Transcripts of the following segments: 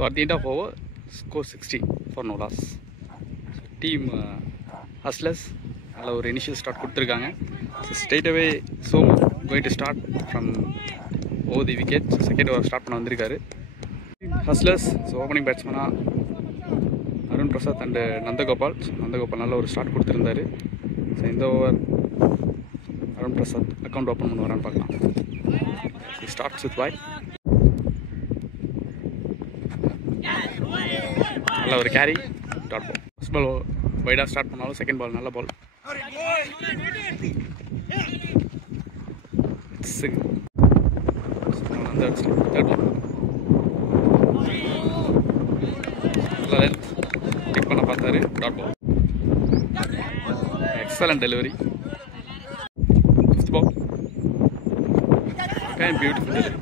So at the end of over, score 60 for no loss. So team Hustlers நல்ல ஒரு initial start கொடுத்துருக்காங்க. So straight away Somu going to start from over the wicket. So second over start பண்ண வந்திருக்காரு. Hustlers so opening பேட்ஸ்மேனாக Arun Prasad and Nandagopal. So Nandagopal நல்ல ஒரு start கொடுத்துருந்தாரு. So இந்த over Arun Prasad account open பண்ண வரான்னு பார்க்கலாம். Starts with bye. நல்ல ஒரு கேரி டாட் பால். ஃபர்ஸ்ட் பால் வைடாக ஸ்டார்ட் பண்ணாலும் செகண்ட் பால் நல்ல பால். தேர்ட் பால் நல்ல லென்த் பிக் பண்ண பார்த்தாரு. Dot ball. Excellent delivery. Fifth ball beautiful delivery.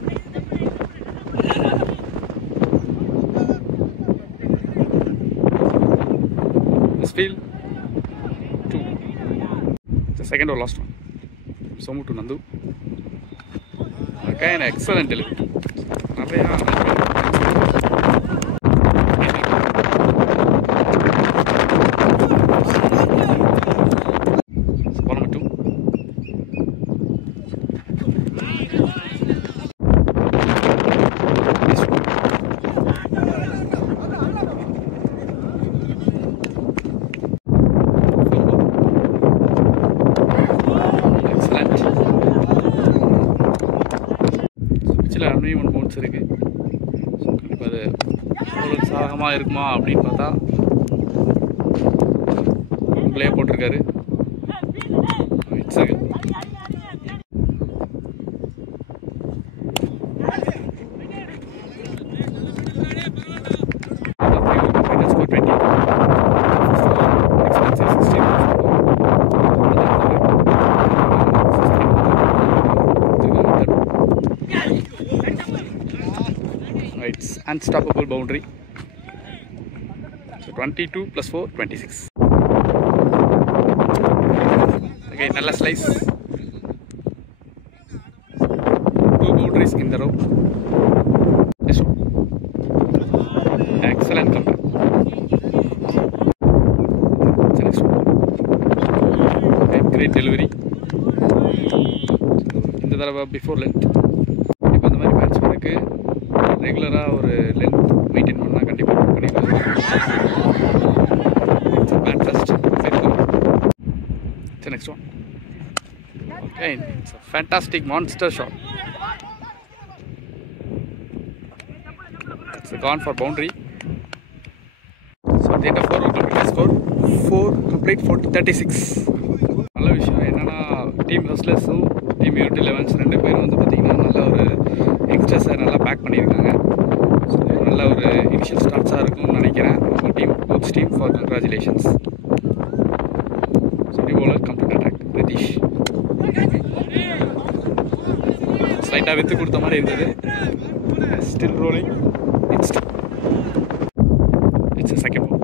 Field 2. The second or last one. Somu to Nandu. Again, excellent delivery. So ball number 2. அன்னையும் ஒன்று bounce இருக்குது. So கண்டிப்பாக அது அவ்வளோ சாதகமாக இருக்குமா அப்படின்னு பார்த்தா ப்ளே போட்டிருக்காரு. It's It's unstoppable boundary. So 22 plus 4, 26. Okay, nalla slice. 2 boundaries in the row. This one. Excellent comeback. The next one. Okay, great delivery. இந்த தடவை பிஃபோர் லென்த். இப்போ இந்த மாதிரி பேட்ஸ்மேனுக்கு ரெகுலராக ஒரு லென்த் மெயின்டைன் பண்ணால் கண்டிப்பாக பண்ணிக்கலாம். Bat first. It's the next one. Okay, it's a fantastic monster shot. It's gone for boundary. So at the end of 4 complete score 4 complete 36. நல்ல விஷயம் என்னன்னா டீம் ஹஸ்லர்ஸும் டீம் யூனிட் 11 ரெண்டு பேரும் வந்து பார்த்திங்கன்னா நல்ல ஒரு யங்ஸ்டர்ஸை நல்லா பேக் பண்ணியிருக்காங்க. ஸோ நல்ல ஒரு இனிஷியல் ஸ்டார்ட்ஸாக இருக்கும்னு நினைக்கிறேன். உங்கள் team coach team for congratulations. So bowler complete attack Pratheesh. ஸ்லைட்டாக விற்று கொடுத்த மாதிரி இருந்தது. Still rolling. It's second ball.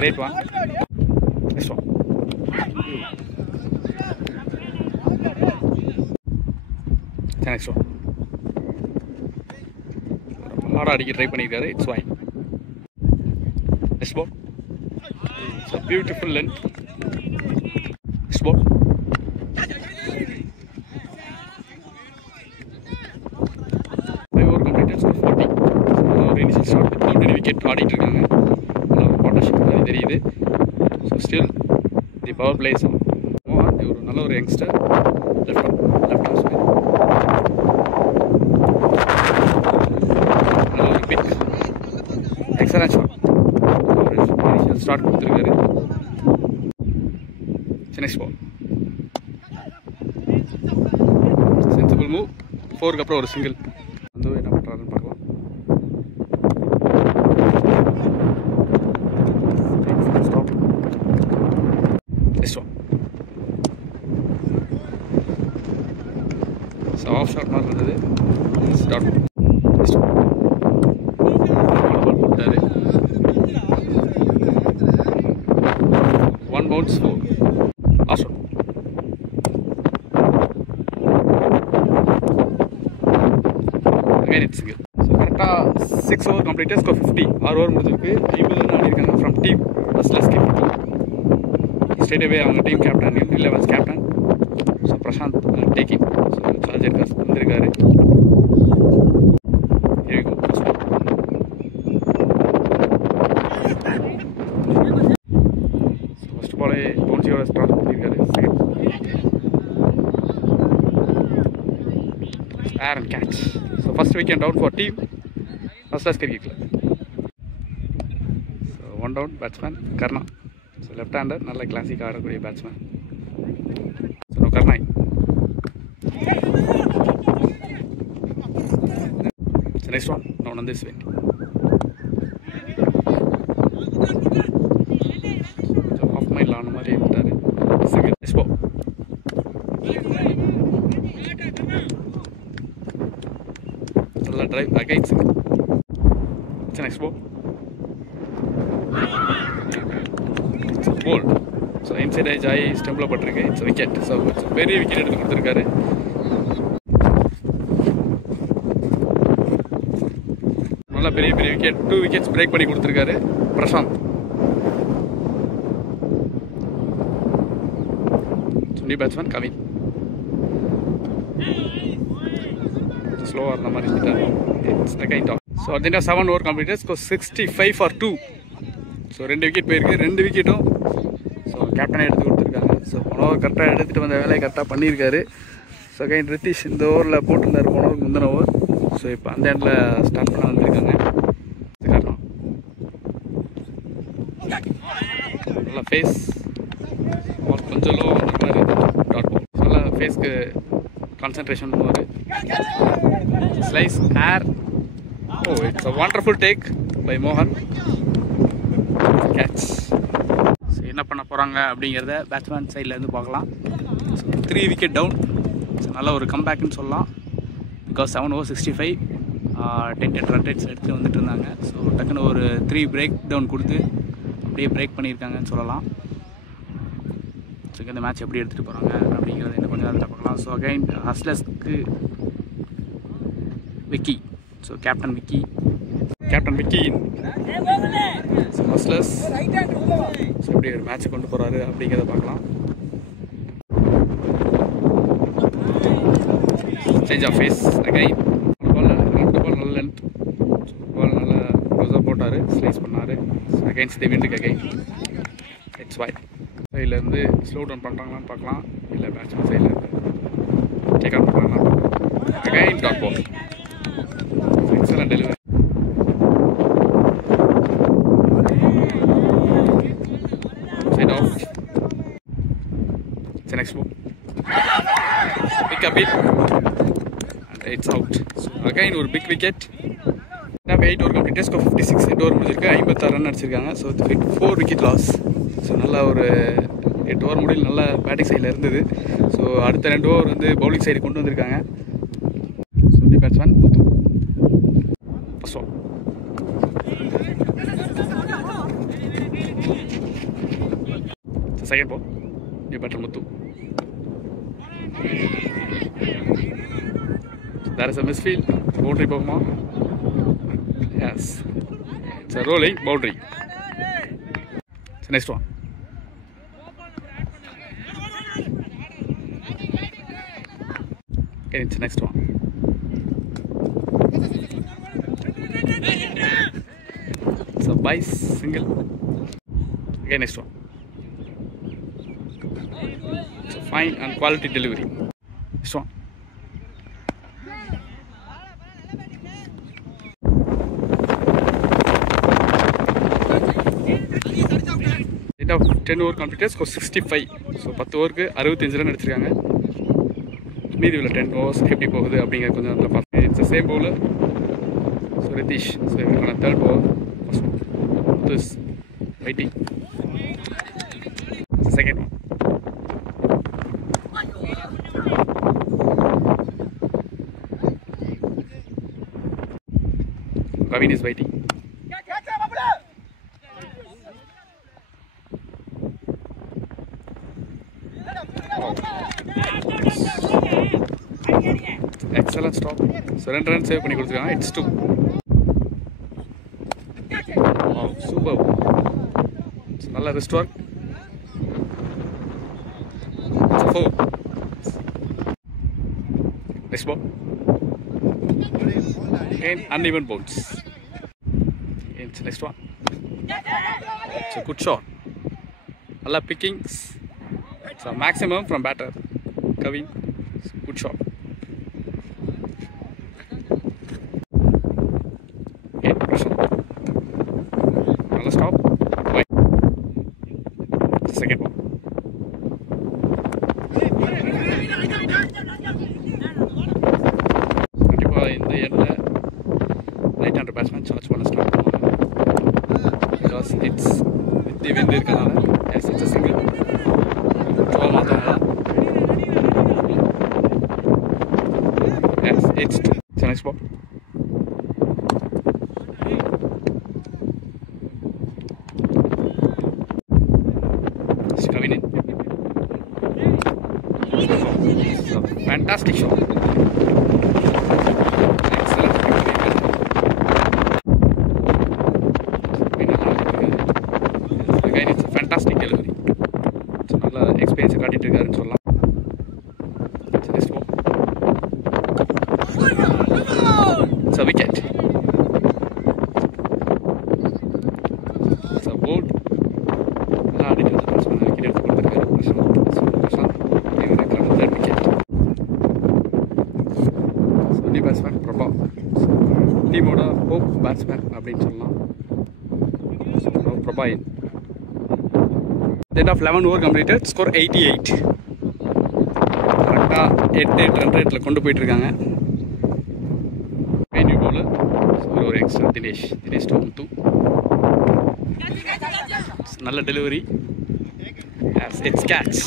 Great one. This one. The next one. ஹார்டாக அடிக்க ட்ரை பண்ணியிருக்காரு. It's fine. Next ball. It's a beautiful length. Next ball. Over completed score 40. ஒரு initial shot without any wicket ஆடிட்டு இருக்காங்க. Partnership மாதிரி தெரியுது. So still the power plays மோகன் ஒரு நல்ல ஒரு யங்ஸ்டர். Left half spin. நல்ல ஒரு pick. Excellent shot. Initial start கொடுத்துருக்காரு. Next ball. Sensible move. 4க்கு அப்புறம் ஒரு சிங்கிள். வந்து என்ன பண்ணுறாருன்னு பார்க்கலாம். ஆஃப் ஷாட் மாதிரி இருந்தது. ஸ்டார்ட் போட்டாரு. bounce 4. Last one. Again it's single. So correct 6 over completed, score 50. 6 over முடிஞ்சிருக்கு. 50 run ஆடிருக்காங்க from team Hustlers KPT. Straight away அவங்க team captain Nilla was captain. So Prashant taking. So charge எடுக்க வந்திருக்காரு. Here we go. So first ball bounce ஓட start பண்ணிருக்காரு. Aaron catch. So first wicket down for team Hustlers Cricket Club. So one down batsman Karna. So left hander நல்ல classic ஆடக்கூடிய batsman. So no Karna. So next one down on this way. So off my lawn மாதிரி விட்டாரு. Single next ball. நல்ல drive again single. It's next ball. It's a ball. So inside edge ஆகி ஸ்டெம்பில் பட்டிருக்கு. It's a wicket. So பெரிய wicket எடுத்து கொடுத்துருக்காரு. நல்ல பெரிய wicket 2 wickets break பண்ணி கொடுத்துருக்காரு பிரசாந்த். சுண்டி பேட்ஸ்மேன் கவின் ஸ்லோவாக இருந்த மாதிரி இருந்துட்டாரு. It's again top. So Argentina 7 over completed, score 65 for 2. So 2 wicket போயிருக்கு. 2 விக்கெட்டும் ஸோ கேப்டனை எடுத்து கொடுத்துருக்காங்க. ஸோ போன ஓவர் கரெக்டாக எடுத்துகிட்டு வந்த வேலையை கரெக்டாக பண்ணியிருக்காரு. ஸோ அகைன் ரித்திஷ் இந்த ஓவரில் போட்டிருந்தார் போன ஓவர் முந்தின ஓவர். ஸோ இப்போ அந்த இடத்துல ஸ்டார்ட் பண்ண வந்திருக்காங்க. காரணம் நல்லா ஃபேஸ் கொஞ்சம் லோ அந்த மாதிரி டாட் பால். நல்லா ஃபேஸ்க்கு கான்சன்ட்ரேஷன் பண்ணுவார். Slice air. Oh it's a wonderful take by மோகன். கேட்ச். ஸோ என்ன பண்ண போகிறாங்க அப்படிங்கிறத பேட்ஸ்மேன் சைட்லேருந்து பார்க்கலாம். So 3 wicket down. ஸோ நல்ல ஒரு கம்பேக்னு சொல்லலாம். பிகாஸ் 7 over 65 10 ரன் ரேட்ஸ் எடுத்துகிட்டு வந்துட்டு இருந்தாங்க. ஸோ டக்குன்னு ஒரு 3 பிரேக் டவுன் கொடுத்து அப்படியே பிரேக் பண்ணியிருக்காங்கன்னு சொல்லலாம். ஸோ இந்த மேட்ச் எப்படி எடுத்துகிட்டு போகிறாங்க அப்படிங்கிறத இன்னும் கொஞ்சம் நேரத்தில் பார்க்கலாம். ஸோ அகைன் ஹஸ்லர்ஸ்க்கு Vicky. So captain Vicky. So Hustlers so எப்படி ஒரு மேட்ச்சை கொண்டு போகிறாரு அப்படிங்கிறத பார்க்கலாம். Change of face again. ரெண்டு பால் நல்ல லென்த். பால் நல்லா க்ளோஸாக போட்டார், ஸ்லைஸ் பண்ணார். அகைன்ஸ்ட் தி விண்டுக்கு அகைன் இட்ஸ் வைட். சைட்லேருந்து ஸ்லோ டவுன் பண்ணுறாங்களான்னு பார்க்கலாம். இல்லை பேட்ஸ்மேன் சைட்லேருந்து டேக் அவுட் பண்ணுறாங்களா. Again dot ball. Excellent delivery. Side off. It's next ball. Pick up it. It's out. So again ஒரு big wicket. 8 over complete, score 56. 8 over முடிஞ்சிருக்கு. 56 run அடிச்சிருக்காங்க. So 4 wicket loss. So நல்லா ஒரு 8 over முடியல நல்ல batting சைடில் இருந்தது. ஸோ அடுத்த 2 ஓவர் வந்து பவுலிங் சைடு கொண்டு வந்திருக்காங்க. So the batsman Muthu. First ball. Second ball. The batter Muthu. There is a misfield. Boundary போகுமா? Yes. It's a rolling boundary. It's the next one. Okay, it's the next one. It's a vice single. Okay, next one. It's a fine and quality delivery. Next one. of 10 over completed, score 65. So 10 ஓவருக்கு 65 run அடிச்சிருக்காங்க. மீதி உள்ள 10 overs எப்படி போகுது அப்படிங்கிற கொஞ்சம் அதில் பார்த்து. It's same bowler. So Rithish. So இவருக்கான 3rd over. First is waiting. Second one. Kavin is waiting. Excellent stop. So 2 runs save பண்ணி கொடுத்துருக்காங்க. It's 2. Wow, super. நல்ல wrist work. It's a 4. Next ball. Again, uneven bounce. It's next one. It's a good shot. Alla pickings. It's a maximum from batter. Kavin. Good shot. Again, pressure. Another stop. Wait. Second ball. In the end, right-hander batsman charge one start because it's with the wind irukadala. Yes, it's a single. Draw maathala. Yes, it's 2. So next ball. It's coming in. So, fantastic shot. Fantastic delivery. So நல்ல experience காட்டிட்டு இருக்காருன்னு சொல்லலாம். Next ball. It's a wicket. It's a bold. நல்லா ஆடிட்டு இருந்த batsman wicket எடுத்து கொடுத்துருக்காரு பிரசாந்த். இவருக்கான third wicket. சொல்லி பேட்ஸ்மேன் பிரபா. டீமோட ஹோப் பேட்ஸ்மேன் அப்படின்னு சொல்லலாம். பிரபா இன். End of 11 over completed. Score 88. கரெக்டாக 8 ரன் ரேட்டில் கொண்டு போயிட்டு இருக்காங்க. நியூ பவுலர் ஒரு எக்ஸ்ட்ரா தினேஷ் டோமுத்து. நல்ல delivery. It's catch.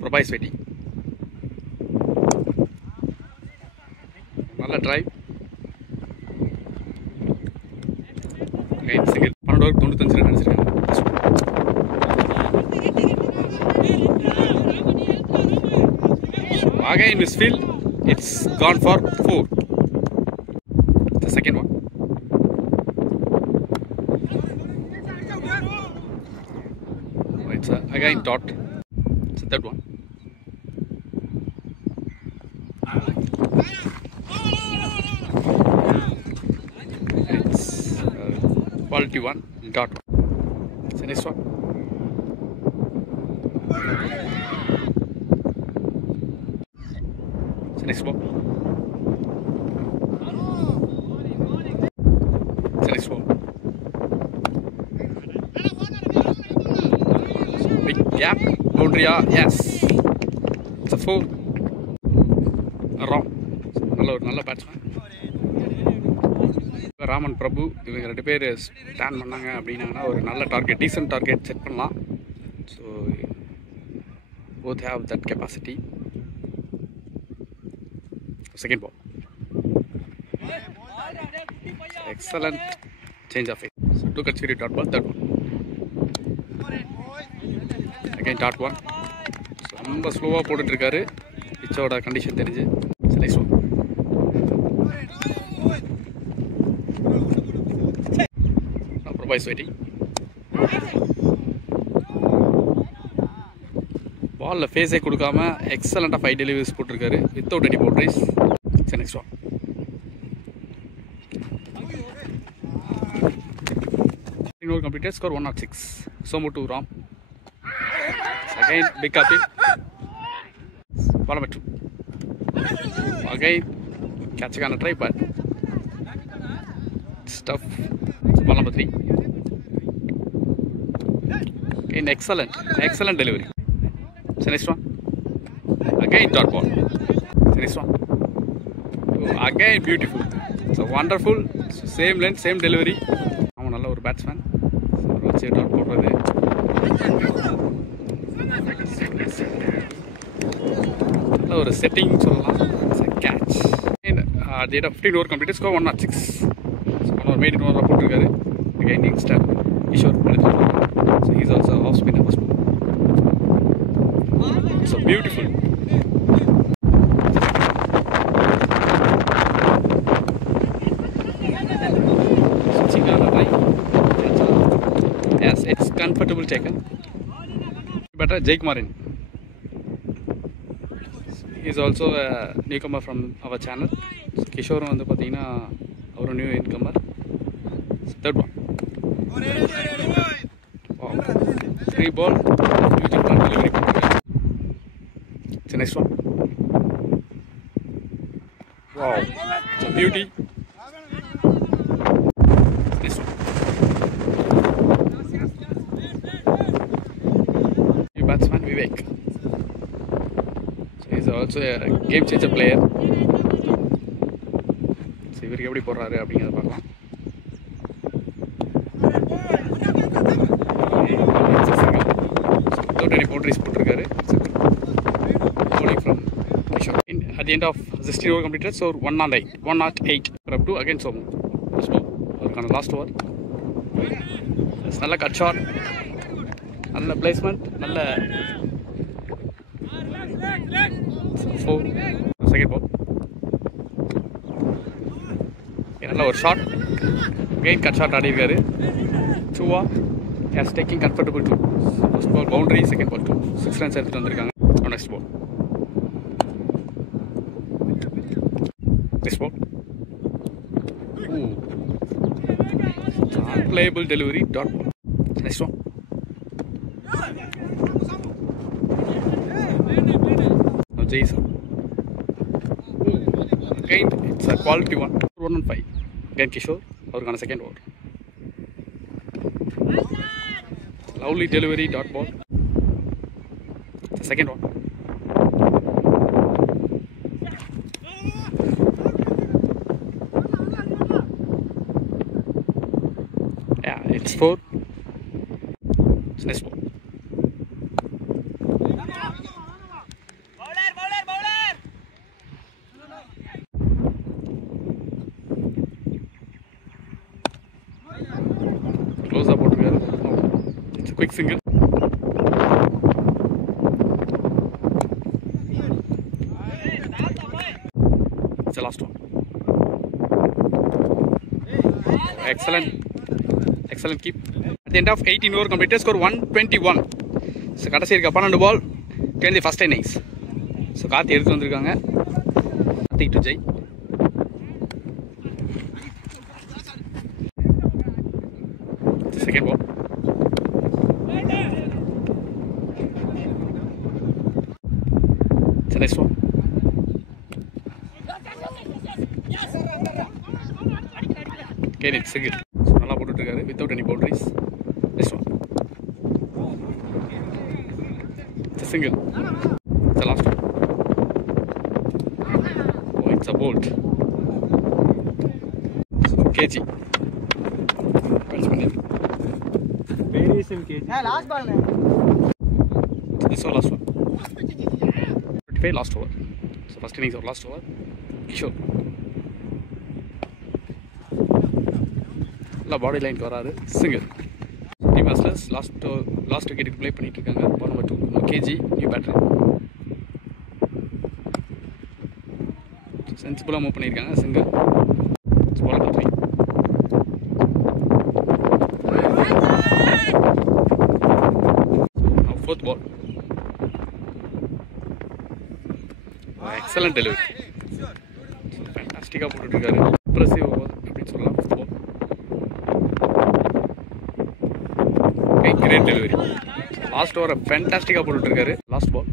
Prabha is waiting. Nalla drive. Again single. 12 over 95 run அடிச்சிருக்காங்க. Again misfield. It's gone for 4. The second one. It's again dot. It's the third one. It's quality one dot one. It's the next one. It's the next ball. It's the next ball. Big gap. Boundary. Yes. It's a 4. Wrong. நல்ல batsman Raman பிரபு இவங்க 2 பேர் stand பண்ணாங்க அப்படின்னாங்கன்னா ஒரு நல்ல target descent target set பண்ணலாம். So both have that capacity. Second ball. Excellent change of it. So 2 consecutive dot ball. Third one. Again dot one. So ரொம்ப ஸ்லோவாக போட்டுட்ருக்காரு பிச்சோட condition தெரிஞ்சு. Next one. Prabha is waiting. Ball face கொடுக்காம எக்ஸலண்டாக 5 deliveries போட்டிருக்காரு without any boundaries. It's the next one. Over completed. Score 106. Somu to Ram. Again big appeal. Ball number 2. Again catching on a try, but tough. So, ball number 3. Okay, excellent delivery. So next one. Again dot ball. So next one. Oh, again beautiful. So wonderful. So, same length, same delivery. I'm a good batsman. So let's say dot ball. ஒரு setting சொல்லலாம். It's a catch. And at the end of 15 over completed, score 106. So one over made in over போட்டிருக்காரு. Again next Ishwar. So he's also off spinner first ball. So beautiful. Yes, it's comfortable taken. Better Jake Marin. He is also a newcomer from our channel. So Kishore வந்து பாத்தீங்கன்னா ஒரு new incomer. So third one. Wow. 3 ball. Beautiful delivery. So next one. Wow. It's a beauty. Next one. New batsman Vivek. He's also a game changer player. So இவருக்கு எப்படி போறாரு அப்படிங்கறத பார்க்கலாம். Without any boundaries போட்டிருக்காரு. Bowling from Kishore. At the end of 16 over completed, so 108. Up to again Somu. அவருக்கான last over. நல்ல cut shot, நல்ல placement, நல்ல செகண்ட் பால். நல்ல ஒரு ஷாட், கெயின் கட் ஷாட் ஆடி இருக்காரு. Chua has taking comfortable 2. First ball boundary, second ball 2. 6 runs எடுத்துட்டு வந்திருக்காங்க. Next ball. Next ball. Unplayable delivery. Dot ball. Next one. Now Jason. Again, it's a quality one. 1-5. Again Kishore. Our second over. Lovely delivery. Dot ball. The second one. Yeah, it's 4. It's next ball. Close up together. It's a quick single. It's the last one. Excellent keep. At the end of 18 over completed, score 121. So கடைசி இருக்க 12 ball 20 first innings. So Karthi எடுத்து வந்திருக்காங்க. Karthik to Jai. Second ball. It's the next one. Okay, it's single. So நல்லா போட்டுட்டு இருக்காரு without any boundaries. Next one. It's a single. It's the last one. Oh, it's a bolt. So KG. Batsman. Variation KG. Yeah, last ball. This was last one. 25 last over. So first innings or last over. Kishore. Body லைனுக்கு வராது. Single. Team Hustlers last விக்கெட்டுக்கு play பண்ணிட்டு இருக்காங்க. Ball number 2 KG new batter. சென்சிபிளாக move பண்ணியிருக்காங்க. Single. Ball number 3. Fourth ball. Excellent delivery. ஃபேண்டாஸ்டிக்காக போட்டுட்ருக்காரு. Impressive over அப்படின்னு சொல்லலாம். Fifth ball. Great delivery. Last over fantastic போட்டுட்டு இருக்காரு. Last ball.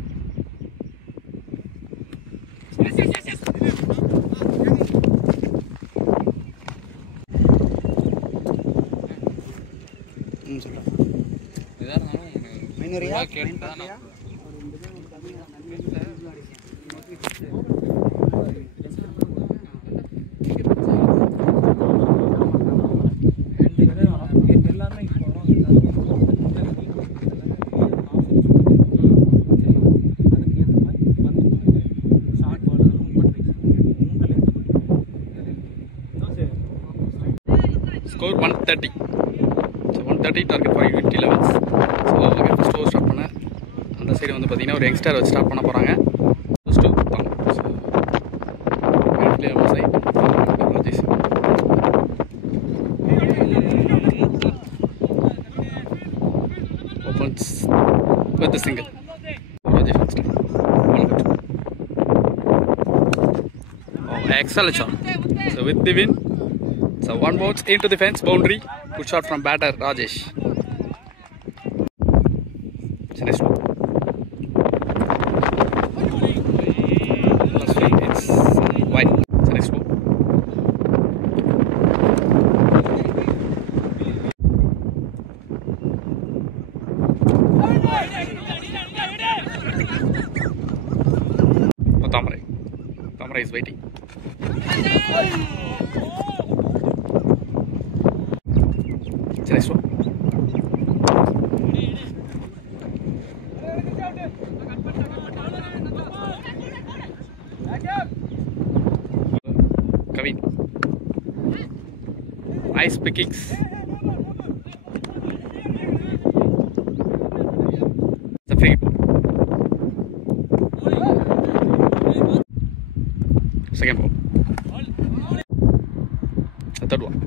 Score 130. So 130 target for 20 levels. So okay, first over start பண்ண அந்த சைடு வந்து பார்த்தீங்கன்னா ஒரு யங்ஸ்டர் வச்சு ஸ்டார்ட் பண்ண போகிறாங்க. ஃபர்ஸ்ட் தான் ஸோ நம்ம side Rajesh opens with the single. Rajesh first. Oh, excellent shot. So with the win. So one bounce into the fence boundary. Good shot from batter Rajesh. Next one. Last field, it's wide. Next one. For Thamrai. Thamrai is waiting. Next one. Kavin. Nice pickings. It's a free ball. Second ball. The third one.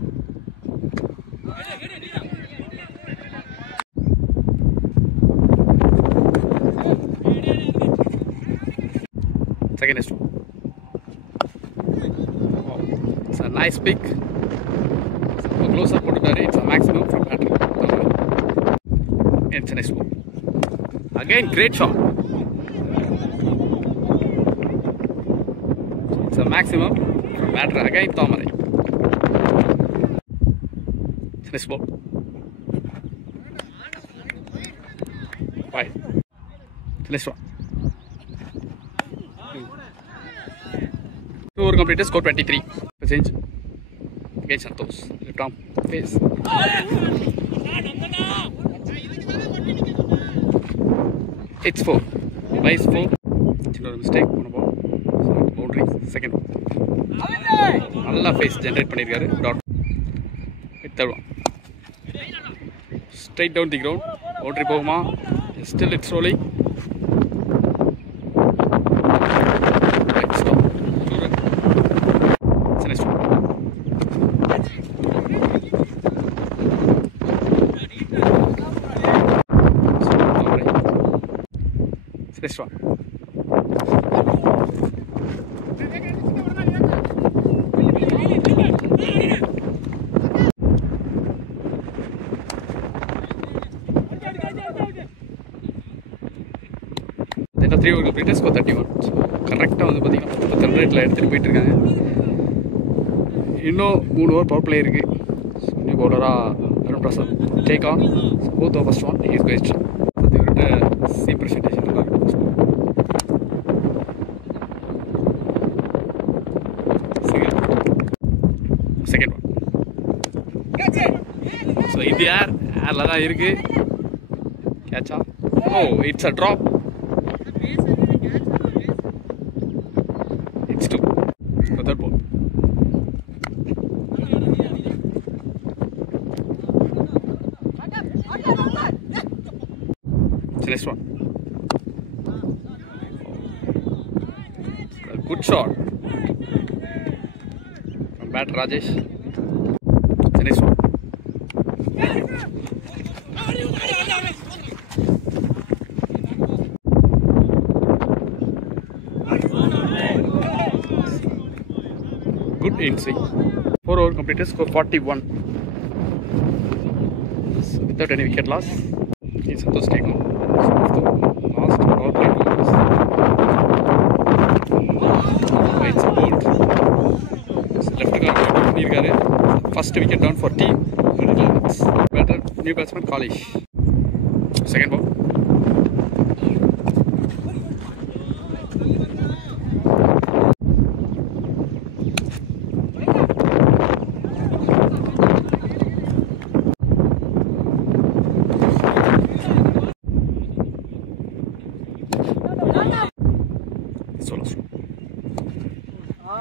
Second is two. Oh, it's a nice pick. So close up it's a maximum from batter. It's a nice one. Again, great shot. It's a maximum from batter. Again, Thamrai. It's a nice ball. Wide. It's a nice one. Two over completed, score 23. Change. Again Santosh. Left arm face. It's 4. Nice 4. Mistake. One ball. So boundary. Second one. Alla face generate பண்ணிருக்காரு. Dot. Third one. Straight down the ground. Boundary போகுமா? Still it's rolling. This one. Then the 3 over completed, score 31. So correct வந்து பாத்தீங்கன்னா 10 ரன்ல எடுத்துட்டு போயிட்டு இருக்காங்க. இன்னும் 3 over power play இருக்கு. New பவுலரா Arun Prasad take on. Both of us one is best. இவர்கிட்ட சி பிரசன்டேஷன் நல்லா இருக்கு. Second one. So in the air, airல தான் இருக்கு. Catch up. Oh, it's a drop. It's 2. The third ball. It's the next one. A good shot from batter Rajesh. It's the next one. Good in swing. 4 over completed, score 41. So without any wicket loss, it's Santosh take on. Last power play 2 overs. It's a bold. Left guard பண்ணிருக்காரு. First wicket down for team. Batter new batsman Kalish. Second ball.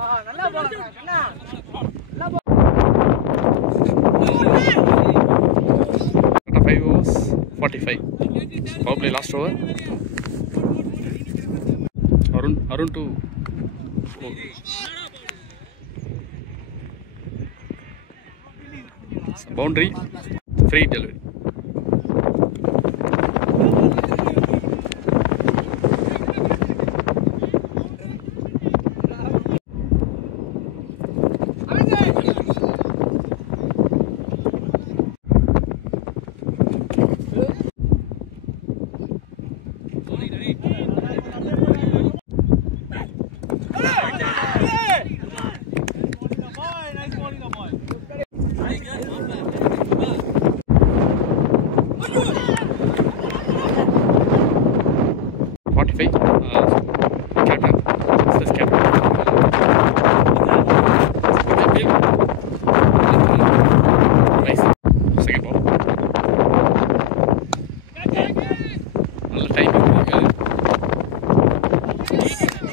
5 overs, 45. Probably last over. Arun to boundary, free delivery.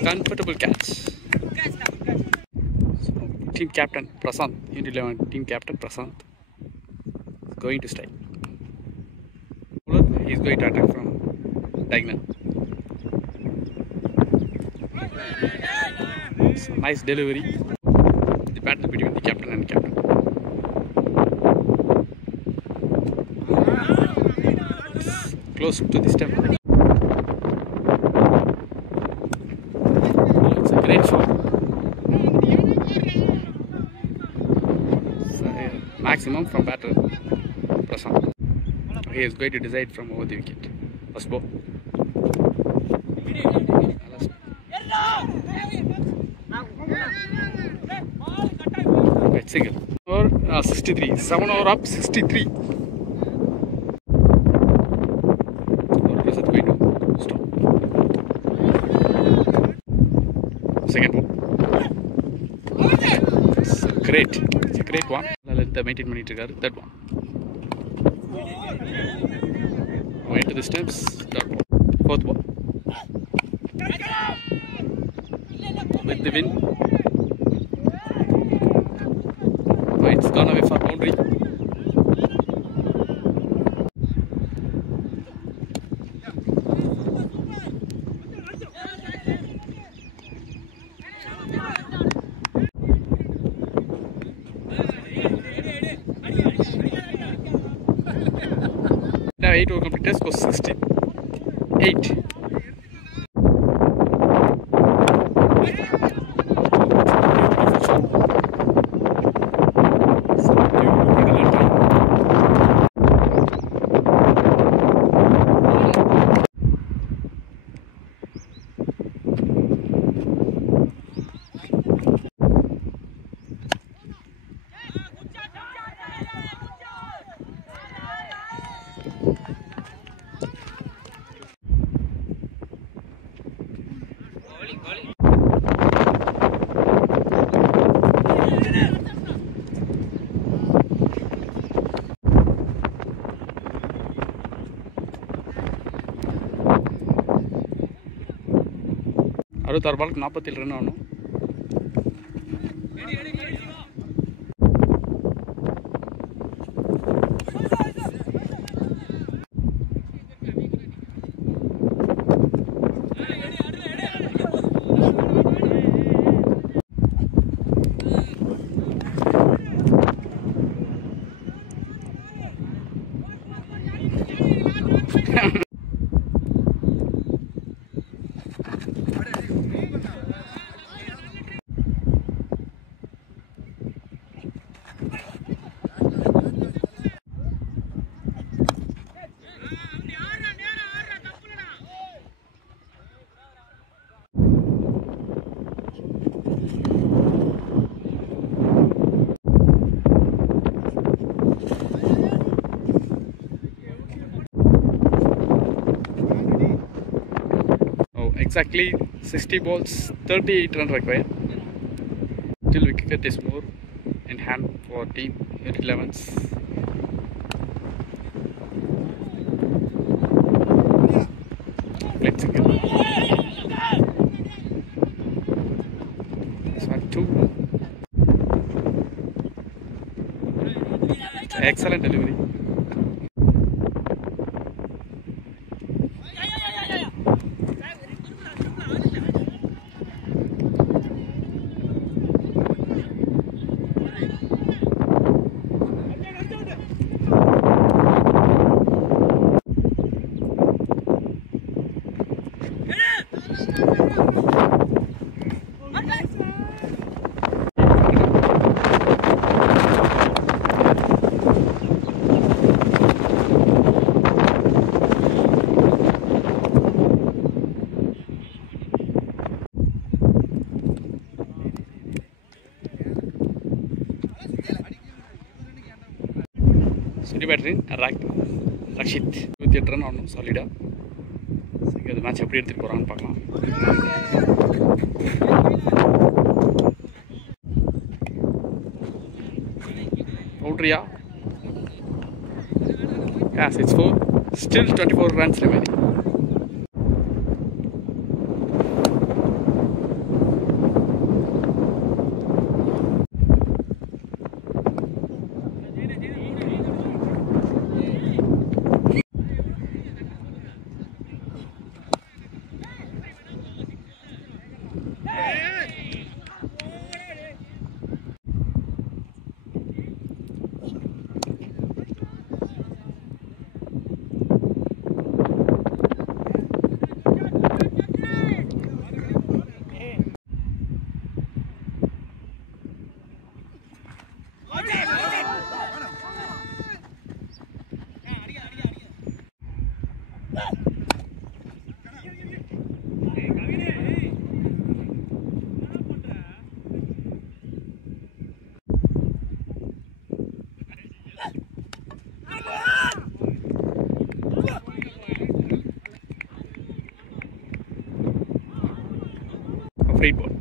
Comfortable catch. So, team captain Prasant, Unit 11 team captain Prasant is going to strike. He is going to attack from diagonal. So, nice delivery. The battle between the captain and captain. It's close to the stem. Great shot. So, maximum from batter Prasant. He is going to decide from over the wicket. First ball. Right, single. Or 63. 7 over up 63. Or is it going to stop? Second ball. It's great. It's a great one. The maintain money trigger. That one. Way to the steps. Third ball. Fourth ball. With the win. Oh, it's gone away for boundary. Now 8 over complete score 16. 8. அறுபத்தாறு பாலுக்கு 47 run ஆகணும். Exactly 60 balls, 38 runs required. Still wicket is more in hand for team 11s. Let's go. So 2 Excellent delivery. City battery, Rashid. 28 run on solid. The match update the Quran Pakistan. Outria. Yes, it's 4. Still 24 runs remaining. Free ball.